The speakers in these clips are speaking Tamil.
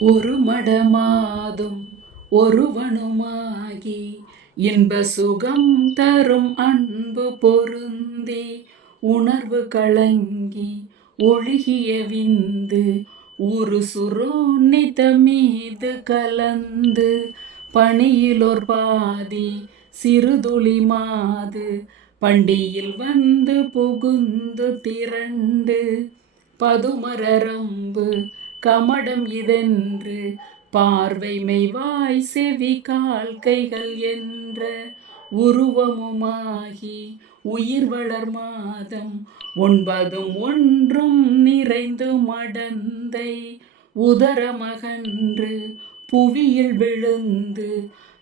ஒரு மடமாதும் ஒருவனுமாகி இன்ப சுகம் தரும் அன்பு பொருந்தி உணர்வு கலங்கி ஒழுகிய விந்து ஒரு சுரோனித மீது கலந்து பணியிலோர் பாதி சிறுதுளி மாது பண்டியில் வந்து புகுந்து திரண்டு பதுமரரம்பு கமடம் இதென்று பார்வை மெய்வாய் செவி கால் கைகள் என்ற உருவமுமாகி உயிர் வளர் மாதம் ஒன்பதும் ஒன்றும் நிறைந்து மடந்தை உதரமகன்று புவியில் விழுந்து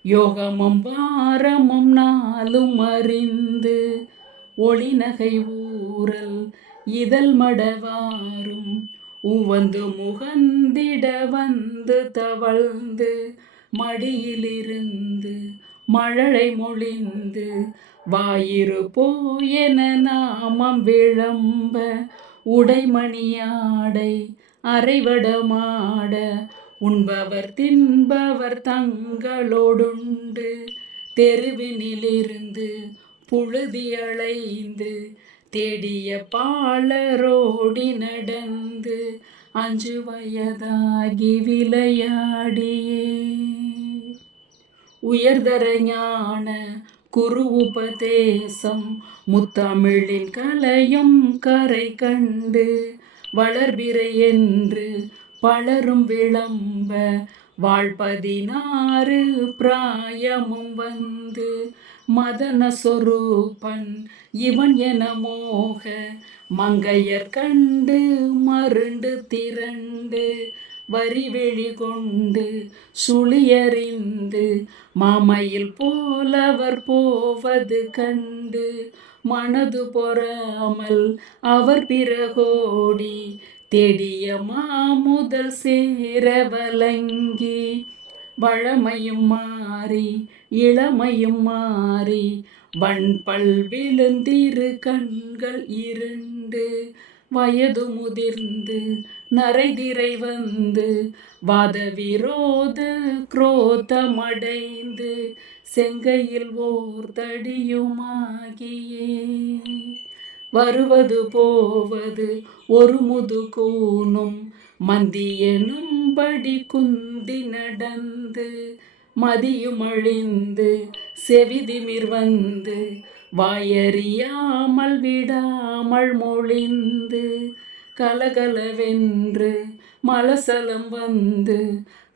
யோகமும் வாரமும் நாளும் அறிந்து ஒளிநகை ஊரல் இதழ் மடவாரும் உவந்து முகந்திட வந்து தவழ்ந்து மடியிலிருந்து மழலை மொழிந்து வாயிறு போயென நாமம் விளம்ப உடைமணியாடை அரைவடமாட உண்பவர் தின்பவர் தங்களோடுண்டு தெருவினிலிருந்து புழுதி அலைந்து தேடிய பாலரோடி நடந்து 5 வயதாகி விளையாடியே உயர்தர ஞான குரு உபதேசம் முத்தமிழின் கலையும் கரை கண்டு வளர்பிறை என்று பலரும் விளம்ப வாழ்16 பிராயமும் வந்து மதன சொரூபன் இவன் என மோக மங்கையர் கண்டு மருண்டு திரண்டு வரிவெளி கொண்டு சுழியறிந்து மாமையில் போலவர் போவது கண்டு மனது பொறாமல் அவர் பிறகோடி தேடிய மாமுதல் சேர வலங்கி வழமையும் மாறி இளமையும் மாறி வன்பல் விழுந்திரு கண்கள் 2 வயது முதிர்ந்து நரைதிரை வந்து வாத விரோத குரோதமடைந்து செங்கையில் ஓர் தடியுமாகியே வருவது போவது ஒரு முதுகூனும் மந்தி எனும்படி குந்தி நடந்து மதியும் அழிந்து செவிதிமிர் வந்து வாயறியாமல் விடாமல் மொழிந்து கலகலவென்று மலசலம் வந்து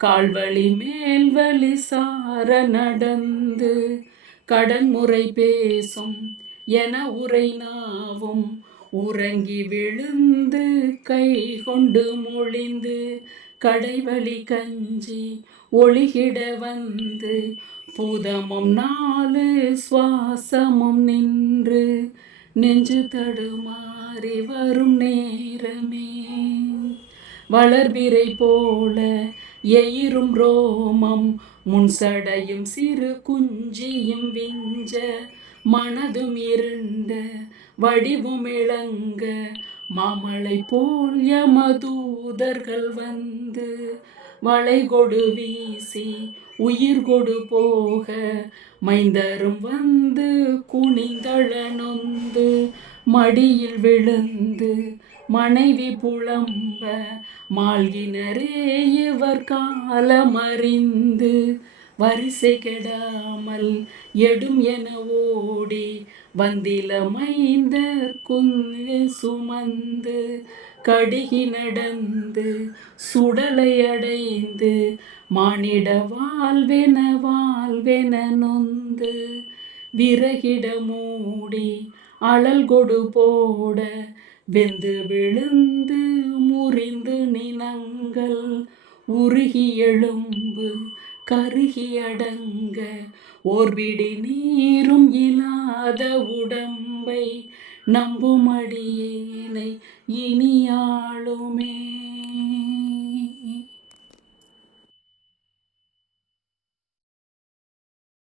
கால்வழி மேல்வழி சார நடந்து கடன்முறை பேசும் என உரை நாவும் உறங்கி விழுந்து கை கொண்டு மொழிந்து கடைவழி கஞ்சி ஒளிகிட வந்து பூதமும் 4 சுவாசமும் நின்று நெஞ்சு தடுமாறி வரும் நேரமே வளர்பிறை போல எயிரும் ரோமம் முன்சடையும் சிறு குஞ்சியும் விஞ்ச மனதும் இருண்ட வடிவும் இளங்க மாமலை போல் யமதூதர்கள் வந்து வளை கொடு வீசி உயிர் கொடு போக மைந்தரும் வந்து குனிந்தழ நொந்து மடியில் விழுந்து மனைவி புலம்ப மாள்கினரே இவர் காலமறிந்து வரிசை கெடாமல் எடும் என ஓடி வந்தில மைந்தர் குந்து சுமந்து கடிகி நடந்து சுடலை அடைந்து மானிட வாழ்வென நொந்து விறகிட மூடி அழல் கொடு போட வெந்து விழுந்து முறிந்து நினங்கள் உருகி எழும்பு கருகி அடங்க ஓர்விடி நீரும் இல்லாத உடம்பை நம்புமடியேனை இனியாளுமே.